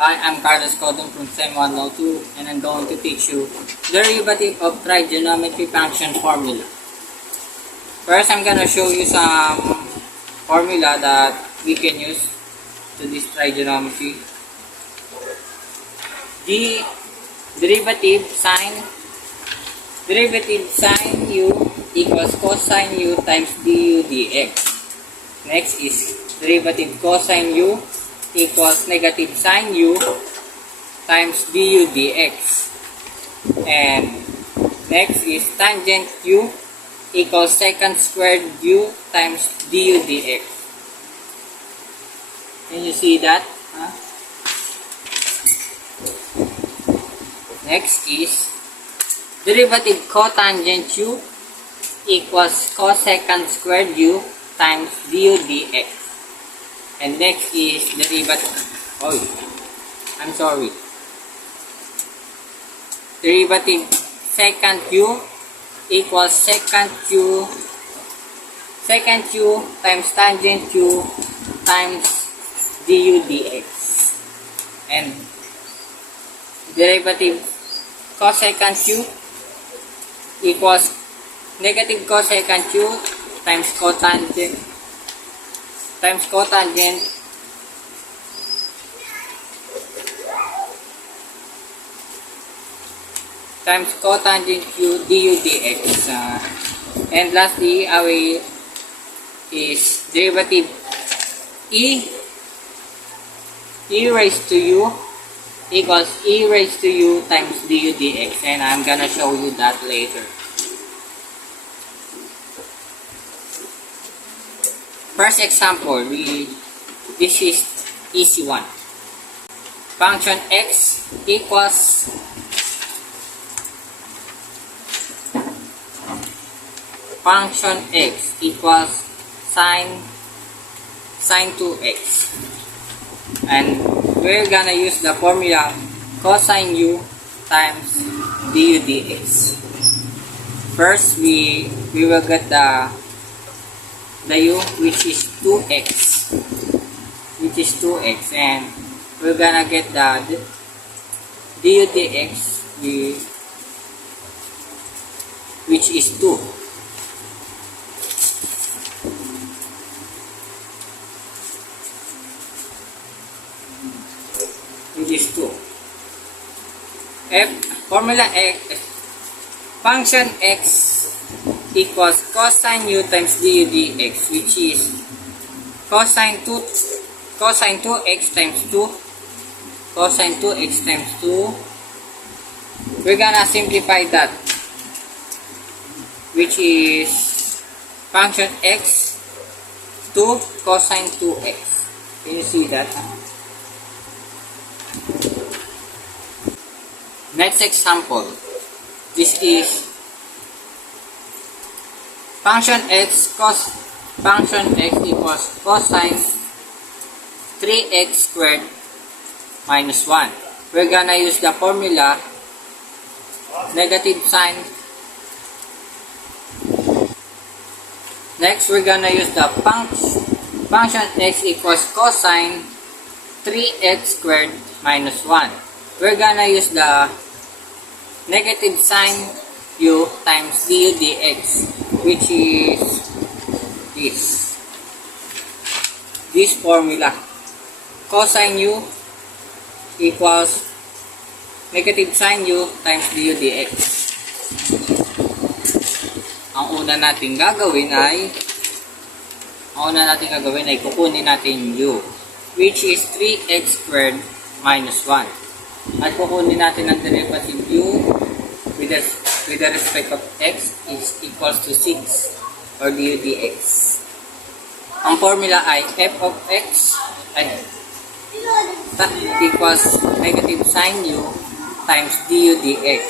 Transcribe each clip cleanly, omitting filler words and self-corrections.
Hi, I'm Carlos Codon from SEM 102 and I'm going to teach you derivative of trigonometry function formula. First, I'm gonna show you some formula that we can use to this trigonometry. The derivative sine u equals cosine u times du dx. Next is derivative cosine u equals negative sine u times du dx. And next is tangent u equals secant squared u times du dx. Can you see that? Next is derivative cotangent u equals cosecant squared u times du dx. And next is derivative secant u equals secant u times tangent u times du dx. And derivative cosecant u equals negative cosecant u times cotangent u du dx. And lastly, is derivative e raised to u equals e raised to u times du dx, and I'm gonna show you that later. First example, this is easy one. Function x equals sine 2x, and we're gonna use the formula cosine u times du dx. First, we will get the u, which is 2x, and we're gonna get the du dx, which is 2. Formula x, function x equals cosine u times du dx, which is cosine 2x times 2. We're gonna simplify that, which is function x to cosine 2x. Can you see that? Next example, this is function x equals cosine 3x squared minus 1. We're gonna use the formula negative sine. Next, we're gonna use the function x equals cosine 3x squared minus 1. We're gonna use the negative sine u times du dx, which is this formula. Cosine u equals negative sine u times du dx. Ang una nating gagawin ay kukunin natin u, which is 3x squared minus 1. At kukunin natin ang derivative u with the respect of x is equals to 6 or du dx. Ang formula ay f of x equals negative sine u times du dx,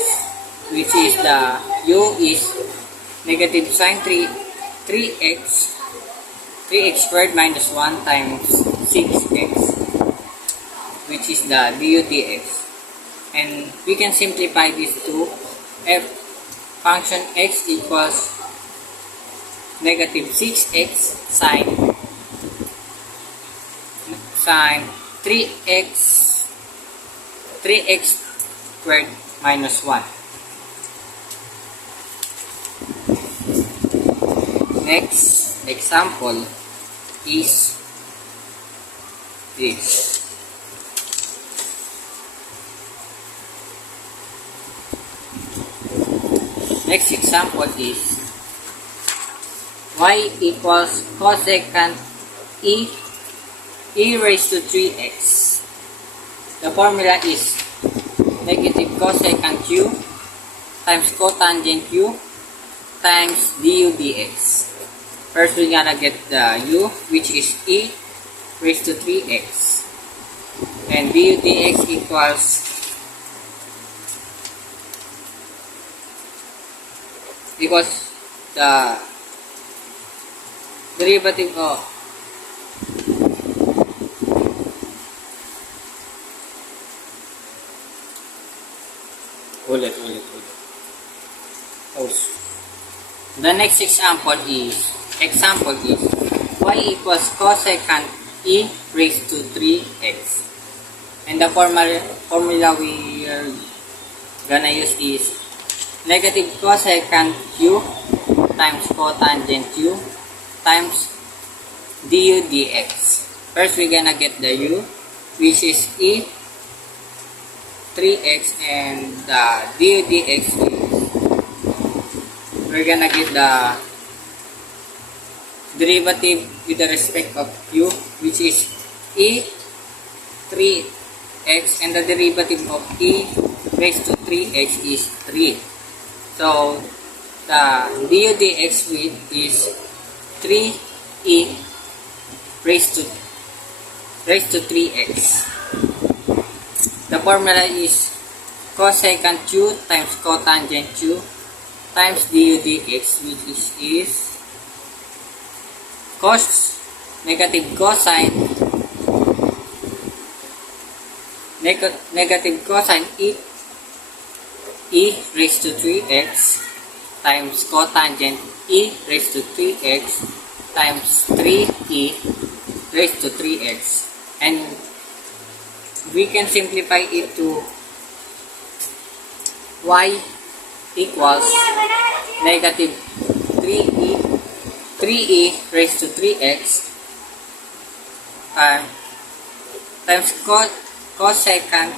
which is the u is negative sine 3x squared minus 1 times 6x, which is the du dx. And we can simplify this to f function x equals negative 6x sine 3x 3x squared minus 1. Next example is this. Next example is y equals cosecant e raised to 3x. The formula is negative cosecant u times cotangent u times du dx. First, we're gonna get the u, which is e raised to 3x. And du dx equals the derivative of ulit. The next example is y equals cosecant e raised to 3x. And the formula we are gonna use is negative cosecant u times cotangent u times du dx. First, we're gonna get the u, which is e 3x, and the du dx is, we're gonna get the derivative with the respect of u, which is e 3x, and the derivative of e raised to 3x is 3. So, the du dx with is 3e raised to 3x. The formula is cosecant u times cotangent u times du dx, which is cos negative cosine e raised to 3x times cotangent e raised to 3x times 3e raised to 3x. And we can simplify it to y equals negative 3e raised to 3x times cosecant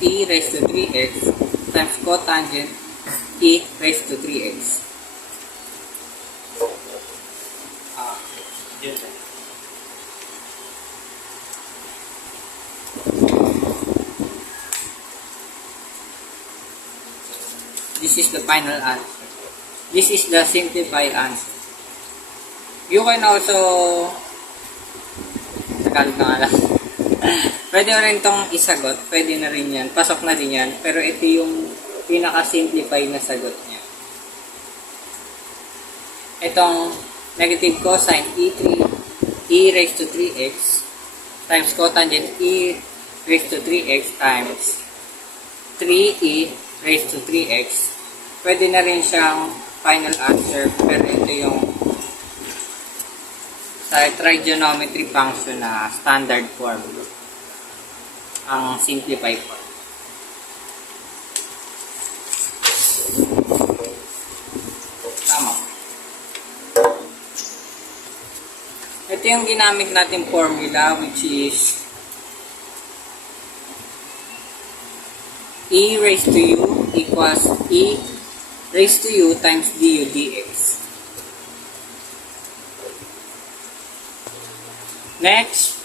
e raised to 3x times cotangent e raised to 3x. This is the final answer. This is the simplified answer. You can also Tagalog na nga lang. Pwede rin itong isagot. Pwede na rin yan. Pasok na din yan. Pero ito yung pinaka-simplify na sagot niya. Itong negative cosine e raised to 3x times cotangent e raised to 3x times 3e raised to 3x. Pwede na rin siyang final answer, pero ito yung sa trigonometry function na standard form, ang simplified form. Tama. Ito yung ginamit natin formula, which is e raised to u equals e raised to u times du dx. Next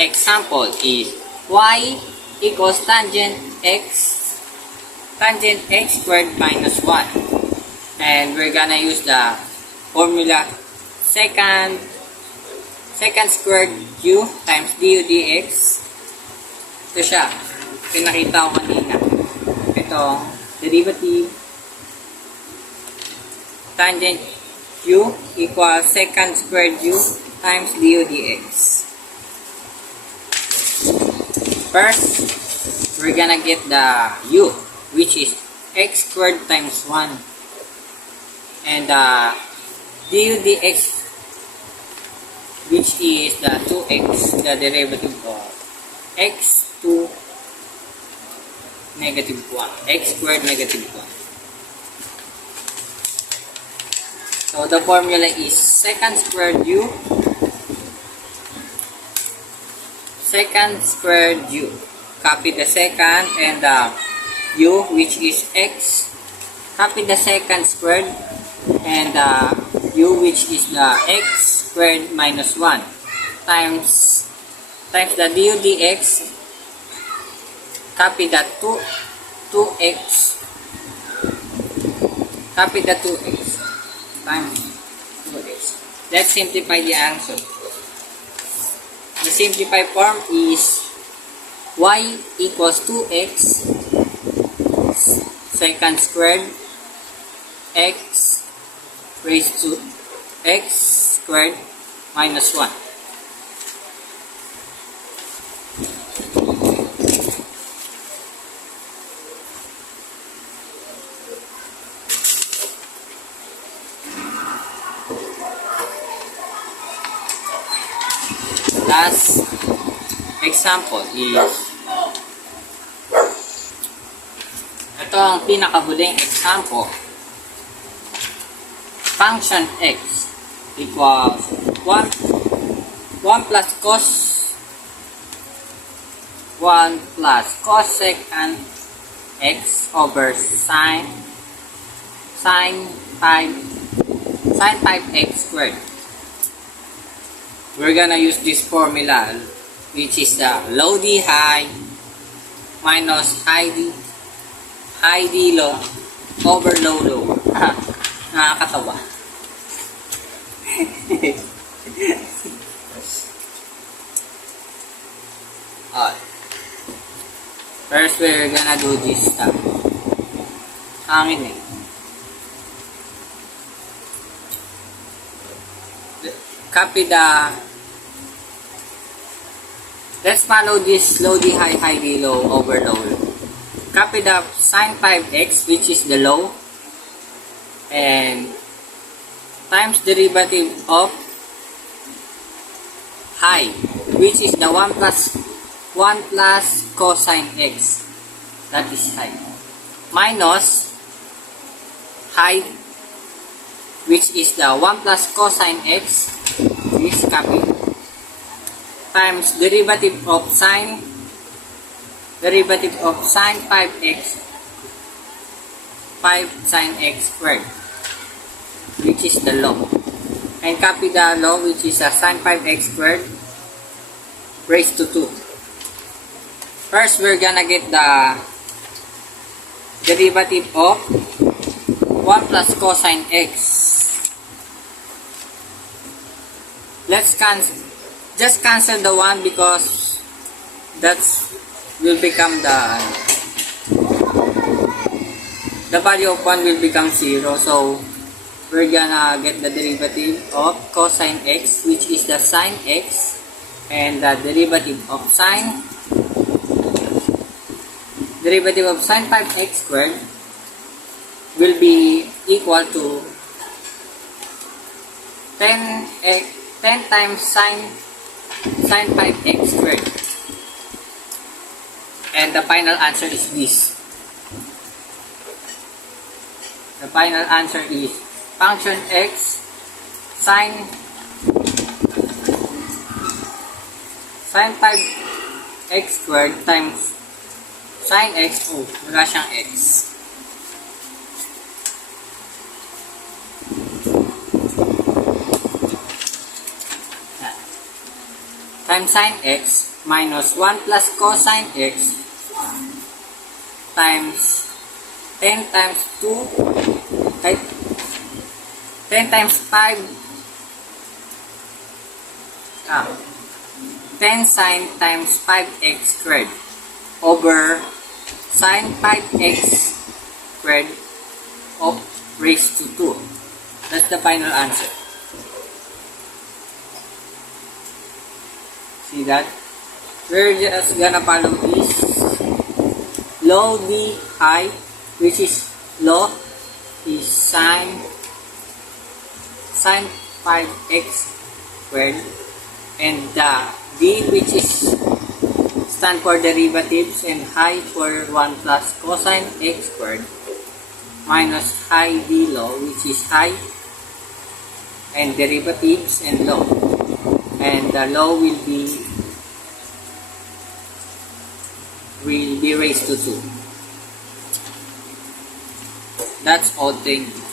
example is y equals tangent x squared minus 1. And we're gonna use the formula secant squared u times du dx. Ito siya. Pinakita ko kanina. Ito, derivative tangent u equals secant squared u times du dx. First, we're gonna get the u, which is x squared times 1. And du dx, which is the 2x, the derivative of x to negative 1. X squared negative 1. So the formula is secant squared u. Secant squared u. Copy the secant and the u, which is x. Copy the secant squared and the u, which is the x squared minus 1 times the du dx. Copy the 2x. Copy the 2x times 2x. Let's simplify the answer. The simplified form is y equals 2x secant squared x raised to x squared minus 1. Last example is ito ang pinakahuling example. Function x equals 1 plus cosecant x over sine 5x squared. We're gonna use this formula, which is the low D high minus high D low over low low. Nakakatawa. Alright. First, we're gonna do this stuff. Hangin eh. Copy the... Let's follow this low D high, high D low over low low. Copy the sine 5x, which is the low, and times derivative of high, which is the 1 plus cosine x, that is high, minus high, which is the 1 plus cosine x, this copy, times derivative of sine 5x 5 sine x squared, which is the law, and copy the law, which is a sine 5x squared raised to 2. First, we're gonna get the derivative of 1 plus cosine x. Let's just cancel the 1 because that's will become the value of 1 will become 0. So we're gonna get the derivative of cosine x, which is the sine x, and the derivative of sine 5x squared will be equal to 10 times sine 5x squared. And the final answer is this. The final answer is function x sine 5x squared times sine x. Oh, wala siyang x. Times sine x minus 1 plus cosine x times 10 times 2, 10 times 5, 10 sine times 5x squared over sine 5x squared of raised to 2. That's the final answer. See that? We're just gonna follow this low D high, which is low is sine 5x squared, and the D, which is stand for derivatives, and high for 1 plus cosine x squared minus high d law, which is high, and derivatives and law. And the law will be raised to 2. That's all. Thank you.